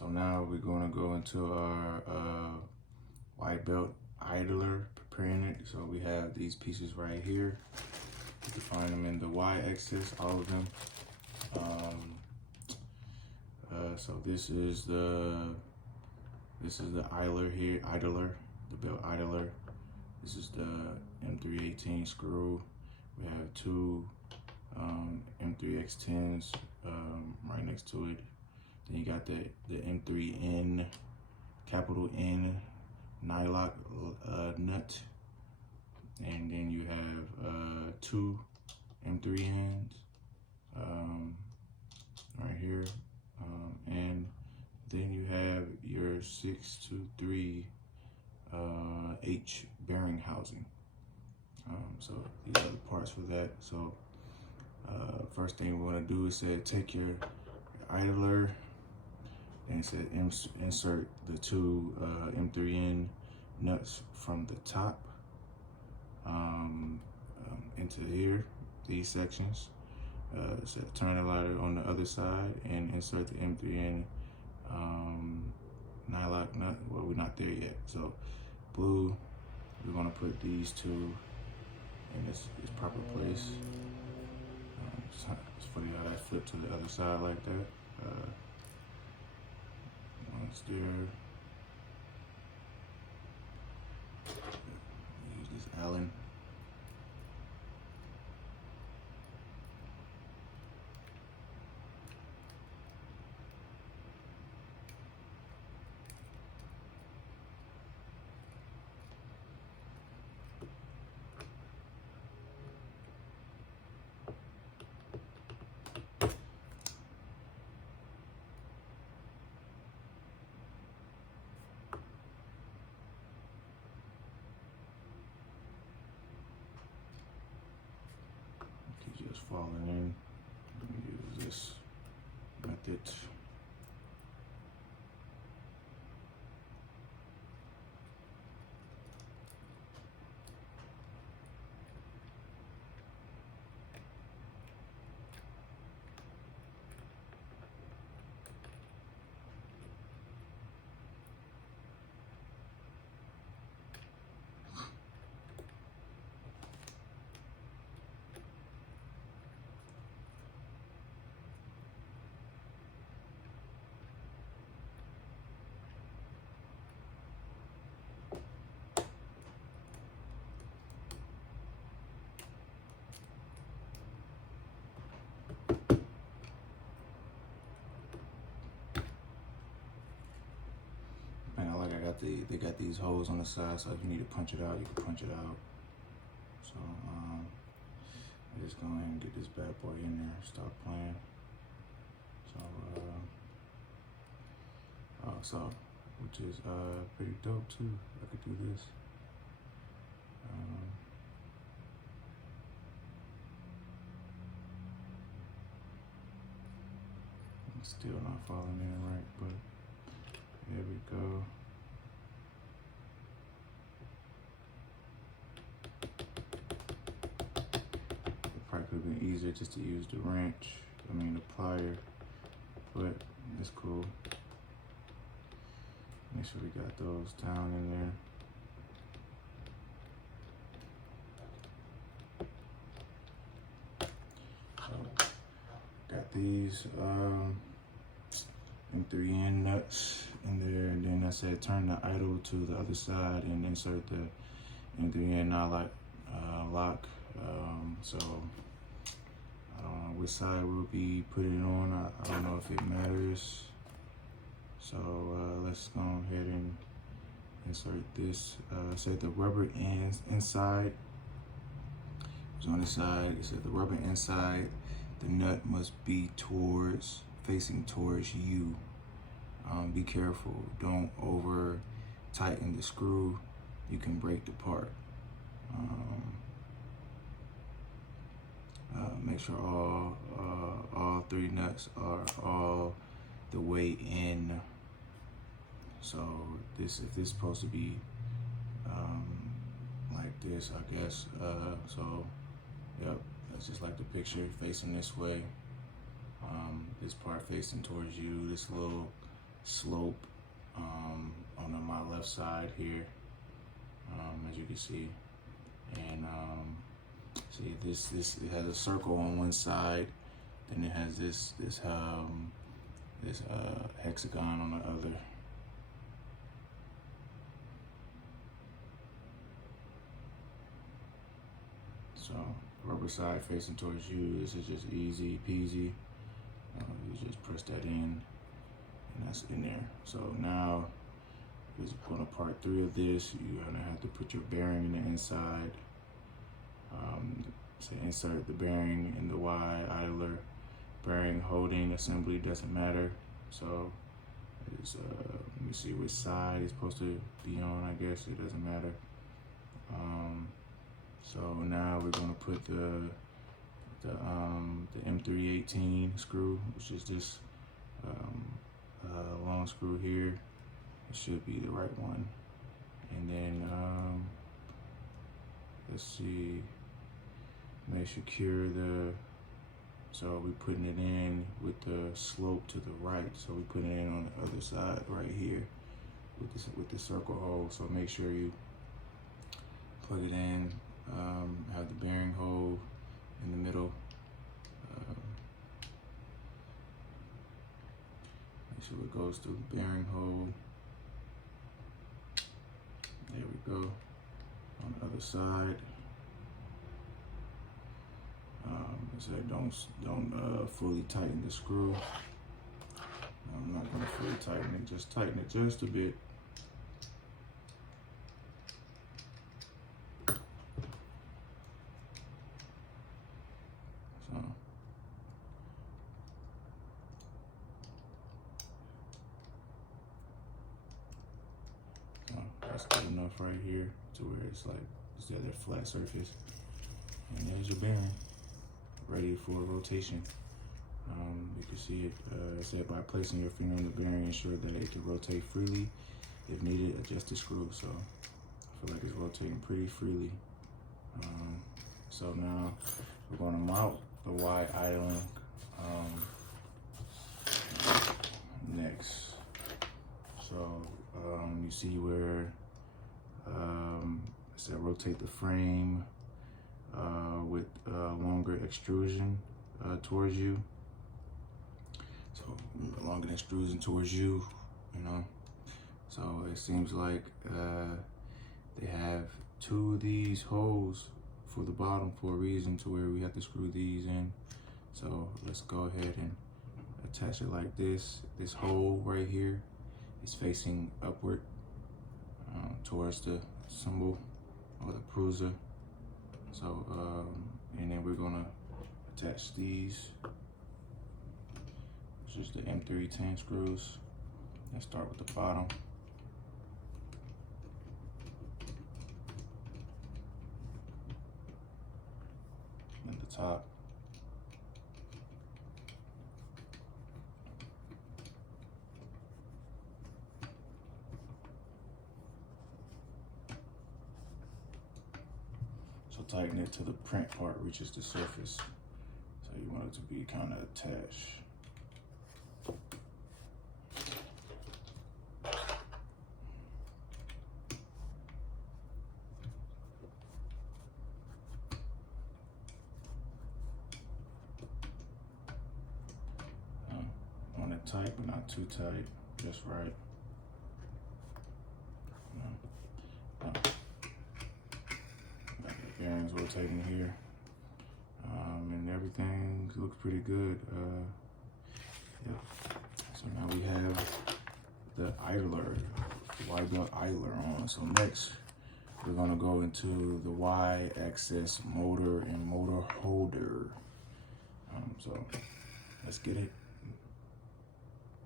So now we're going to go into our wide belt idler, preparing it. So we have these pieces right here. You can find them in the Y-axis, all of them. So this is the idler here, the belt idler. This is the M318 screw. We have two M3X10s right next to it. Then you got the M3N, capital N, nylock nut. And then you have two M3Ns right here. And then you have your 623 H bearing housing. So these are the parts for that. So first thing we want to do is say take your idler and say insert the two M3N nuts from the top into here, these sections. So turn the lighter on the other side and insert the M3N nylock nut. Well, we're not there yet. So blue, we're gonna put these two in its proper place. It's funny how that flipped to the other side like that. Once there, use this Allen. Just falling in. Let me use this method. They got these holes on the side, so if you need to punch it out, you can punch it out. So I'm just go ahead and get this bad boy in there, start playing. So which is pretty dope too. I could do this. Still not falling in right, but there we go. Could have been easier just to use the wrench, the plier, but it's cool. Make sure we got those down in there. So, got these M3N nuts in there, and then I said turn the idle to the other side and insert the M3N nylock lock. So I don't know which side we'll be putting it on. I don't know if it matters. So let's go ahead and insert this. So the rubber ends inside. It's on the side. It said the rubber inside. The nut must be facing towards you. Be careful. Don't over tighten the screw. You can break the part. Make sure all three nuts are all the way in. So if this is supposed to be like this, I guess. So yep, that's just like the picture, facing this way. This part facing towards you. This little slope on my left side here, as you can see. And see, this it has a circle on one side, then it has this hexagon on the other. So rubber side facing towards you. This is just easy peasy. You just press that in, and that's in there. So now, is going to part 3 of this. You're gonna have to put your bearing in the inside. So insert the bearing in the Y idler. Bearing holding assembly doesn't matter. So it's let me see which side it's supposed to be on. I guess it doesn't matter. So now we're gonna put the M318 screw, which is this long screw here. It should be the right one. And then let's see, make secure so we're putting it in with the slope to the right. So we're putting it in on the other side right here with the circle hole. So make sure you plug it in, have the bearing hole in the middle. Make sure it goes through the bearing hole. There we go. On the other side. So don't fully tighten the screw. I'm not gonna fully tighten it, just tighten it just a bit. So that's good enough right here to where it's like it's at a flat surface. And there's your bearing, ready for rotation. You can see it, it said by placing your finger on the bearing, ensure that it can rotate freely. If needed, adjust the screw. So I feel like it's rotating pretty freely. So now we're going to mount the Y idling next. So you see where it said rotate the frame with longer extrusion towards you. So longer extrusion towards you, you know. So it seems like they have 2 of these holes for the bottom for a reason, to where we have to screw these in. So let's go ahead and attach it like this. This hole right here is facing upward towards the symbol or the Prusa. So, and then we're gonna attach these. It's just the M310 screws. Let's start with the bottom. And the top. So tighten it to the print part reaches the surface. So you want it to be kind of attached. Want it tight, but not too tight, just right. Bearings rotating here, and everything looks pretty good. Yeah. So now we have the idler, the Y-belt idler on. So next, we're gonna go into the Y-axis motor and motor holder. So let's get it.